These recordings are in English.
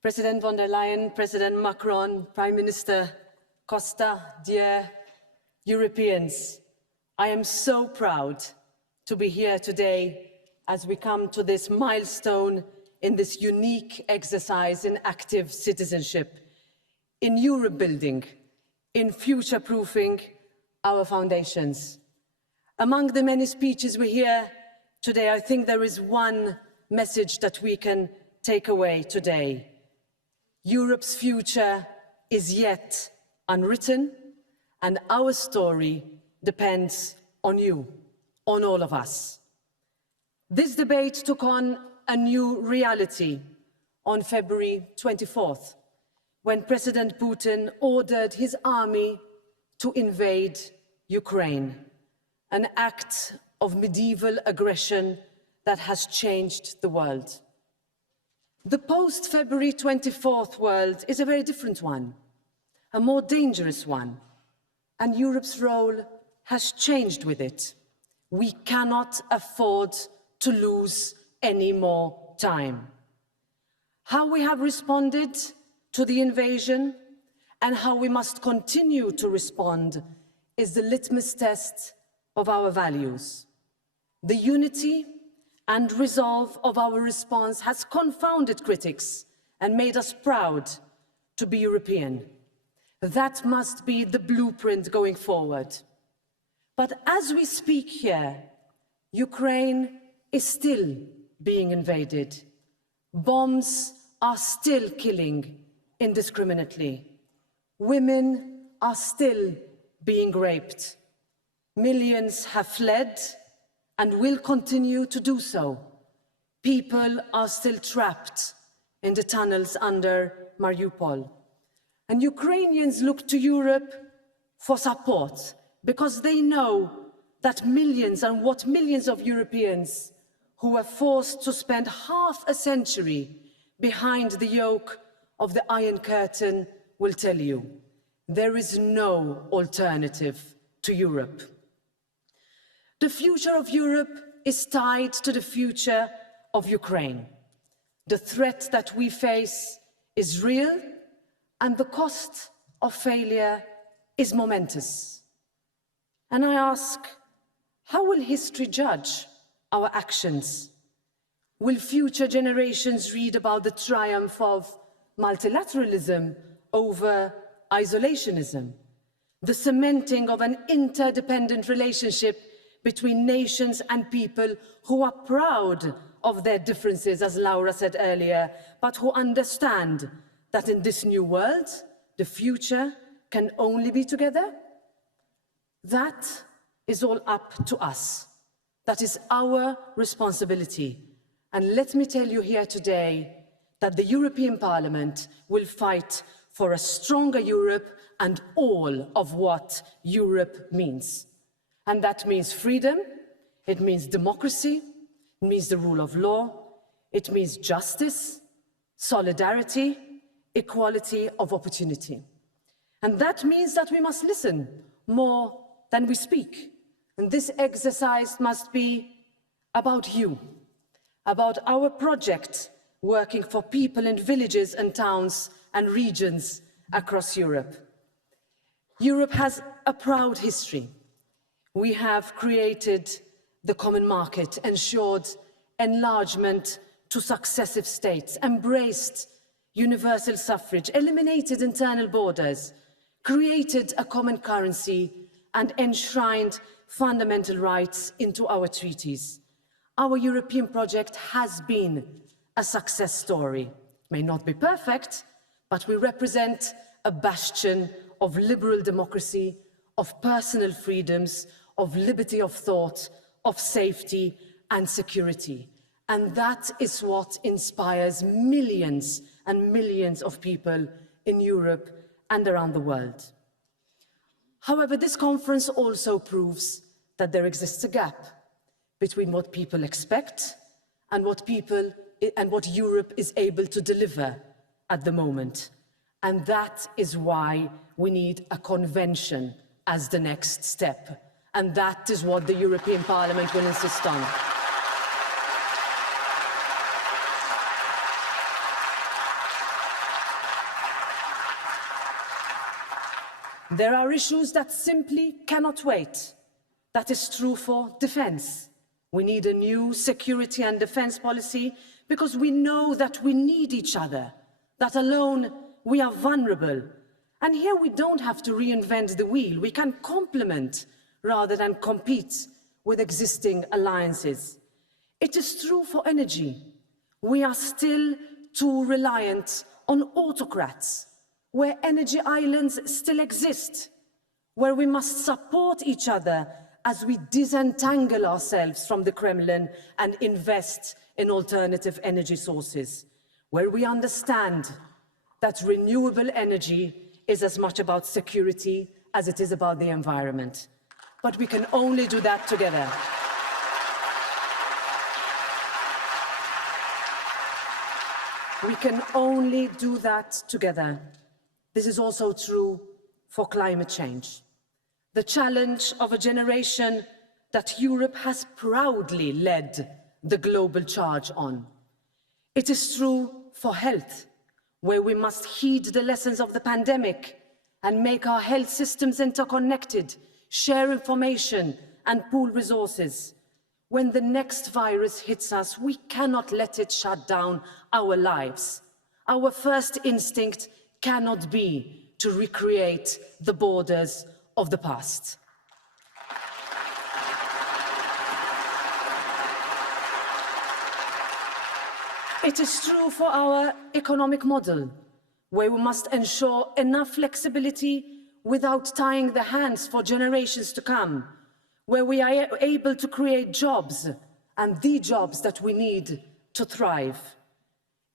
President von der Leyen, President Macron, Prime Minister Costa, dear Europeans, I am so proud to be here today as we come to this milestone in this unique exercise in active citizenship, in Europe building, in future-proofing our foundations. Among the many speeches we hear today, I think there is one message that we can take away today. Europe's future is yet unwritten, and our story depends on you, on all of us. This debate took on a new reality on February 24th, when President Putin ordered his army to invade Ukraine, an act of medieval aggression that has changed the world. The post-February 24th world is a very different one, a more dangerous one, and Europe's role has changed with it. We cannot afford to lose any more time. How we have responded to the invasion and how we must continue to respond is the litmus test of our values. The unity and resolve of our response has confounded critics and made us proud to be European. That must be the blueprint going forward. But as we speak here, Ukraine is still being invaded. Bombs are still killing indiscriminately. Women are still being raped. Millions have fled and will continue to do so. People are still trapped in the tunnels under Mariupol. And Ukrainians look to Europe for support because they know that millions of Europeans who were forced to spend half a century behind the yoke of the Iron Curtain will tell you. There is no alternative to Europe. The future of Europe is tied to the future of Ukraine. The threat that we face is real, and the cost of failure is momentous. And I ask, how will history judge our actions? Will future generations read about the triumph of multilateralism over isolationism, the cementing of an interdependent relationship between nations and people who are proud of their differences, as Laura said earlier, but who understand that in this new world, the future can only be together? That is all up to us. That is our responsibility. And let me tell you here today that the European Parliament will fight for a stronger Europe and all of what Europe means. And that means freedom, it means democracy, it means the rule of law, it means justice, solidarity, equality of opportunity. And that means that we must listen more than we speak. And this exercise must be about you, about our project working for people in villages and towns and regions across Europe. Europe has a proud history. We have created the common market, ensured enlargement to successive states, embraced universal suffrage, eliminated internal borders, created a common currency, and enshrined fundamental rights into our treaties. Our European project has been a success story. It may not be perfect, but we represent a bastion of liberal democracy, of personal freedoms, of liberty of thought, of safety and security. And that is what inspires millions and millions of people in Europe and around the world. However, this conference also proves that there exists a gap between what people expect and what Europe is able to deliver at the moment. And that is why we need a convention as the next step. And that is what the European Parliament will insist on. There are issues that simply cannot wait. That is true for defense. We need a new security and defense policy because we know that we need each other, that alone we are vulnerable. And here we don't have to reinvent the wheel. We can complement rather than compete with existing alliances. It is true for energy. We are still too reliant on autocrats, where energy islands still exist, where we must support each other as we disentangle ourselves from the Kremlin and invest in alternative energy sources, where we understand that renewable energy is as much about security as it is about the environment. But we can only do that together. We can only do that together. This is also true for climate change. The challenge of a generation that Europe has proudly led the global charge on. It is true for health, where we must heed the lessons of the pandemic and make our health systems interconnected, share information and pool resources. When the next virus hits us, we cannot let it shut down our lives. Our first instinct cannot be to recreate the borders of the past. It is true for our economic model, where we must ensure enough flexibility without tying the hands for generations to come, where we are able to create jobs, and the jobs that we need to thrive.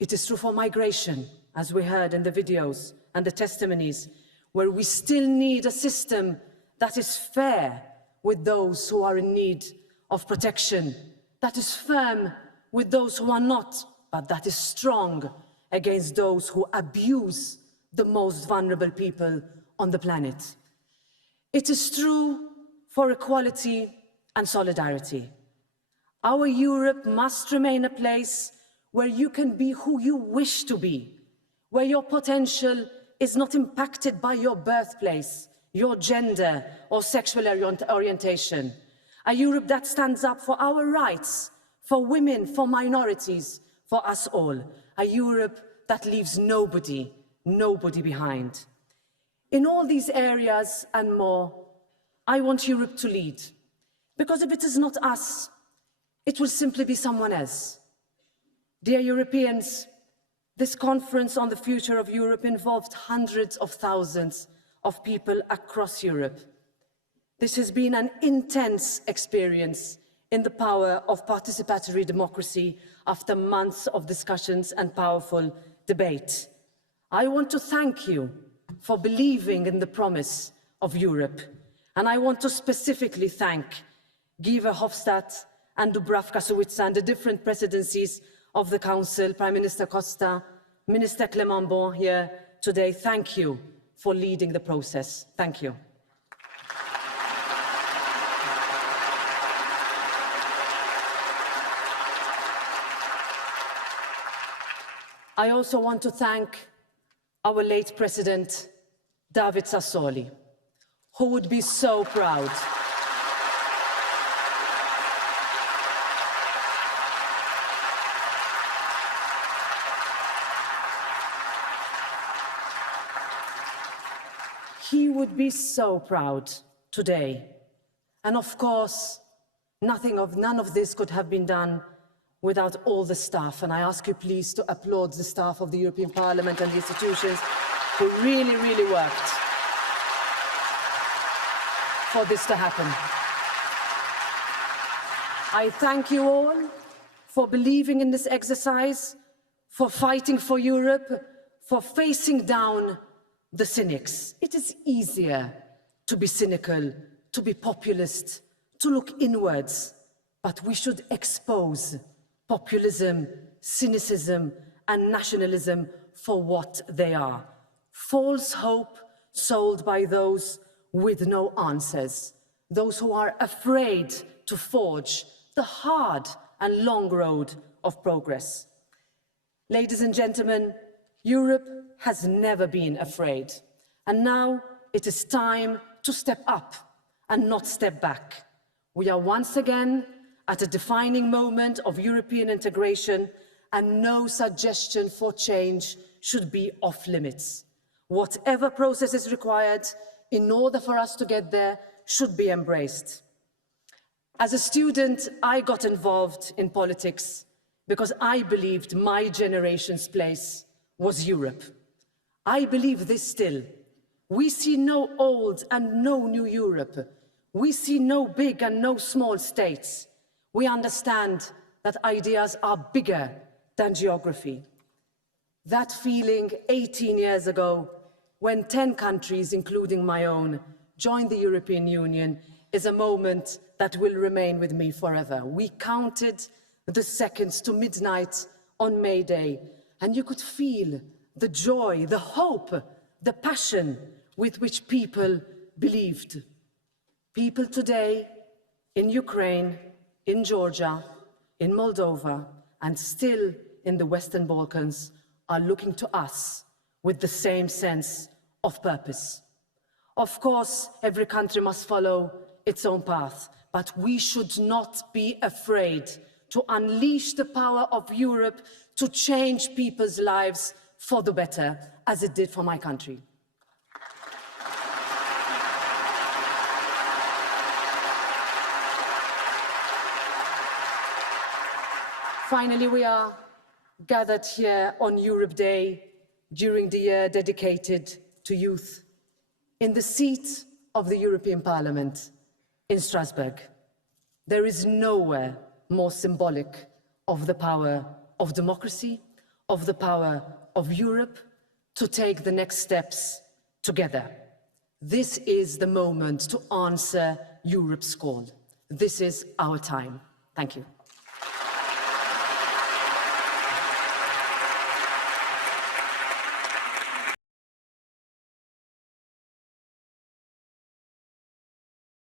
It is true for migration, as we heard in the videos and the testimonies, where we still need a system that is fair with those who are in need of protection, that is firm with those who are not, but that is strong against those who abuse the most vulnerable people on the planet. It is true for equality and solidarity. Our Europe must remain a place where you can be who you wish to be, where your potential is not impacted by your birthplace, your gender or sexual orientation. A Europe that stands up for our rights, for women, for minorities, for us all. A Europe that leaves nobody behind. In all these areas and more, I want Europe to lead. Because if it is not us, it will simply be someone else. Dear Europeans, this conference on the future of Europe involved hundreds of thousands of people across Europe. This has been an intense experience in the power of participatory democracy after months of discussions and powerful debate. I want to thank you for believing in the promise of Europe. And I want to specifically thank Guy Verhofstadt and Dubravka Suica and the different presidencies of the Council, Prime Minister Costa, Minister Clement Bon here today. Thank you for leading the process. Thank you. I also want to thank our late President, David Sassoli, who would be so proud. He would be so proud today. And of course, none of this could have been done without all the staff. And I ask you please to applaud the staff of the European Parliament and the institutions who really, really worked for this to happen. I thank you all for believing in this exercise, for fighting for Europe, for facing down the cynics. It is easier to be cynical, to be populist, to look inwards, but we should expose populism, cynicism, and nationalism for what they are. False hope sold by those with no answers, those who are afraid to forge the hard and long road of progress. Ladies and gentlemen, Europe has never been afraid, and now it is time to step up and not step back. We are once again at a defining moment of European integration, and no suggestion for change should be off limits. Whatever process is required in order for us to get there should be embraced. As a student, I got involved in politics because I believed my generation's place was Europe. I believe this still. We see no old and no new Europe. We see no big and no small states. We understand that ideas are bigger than geography. That feeling 18 years ago, when 10 countries, including my own, joined the European Union, is a moment that will remain with me forever. We counted the seconds to midnight on May Day, and you could feel the joy, the hope, the passion with which people believed. People today in Ukraine, in Georgia, in Moldova, and still in the Western Balkans are looking to us with the same sense of purpose. Of course, every country must follow its own path, but we should not be afraid to unleash the power of Europe to change people's lives for the better, as it did for my country. Finally, we are gathered here on Europe Day during the year dedicated to youth in the seat of the European Parliament in Strasbourg. There is nowhere more symbolic of the power of democracy, of the power of Europe to take the next steps together. This is the moment to answer Europe's call. This is our time. Thank you.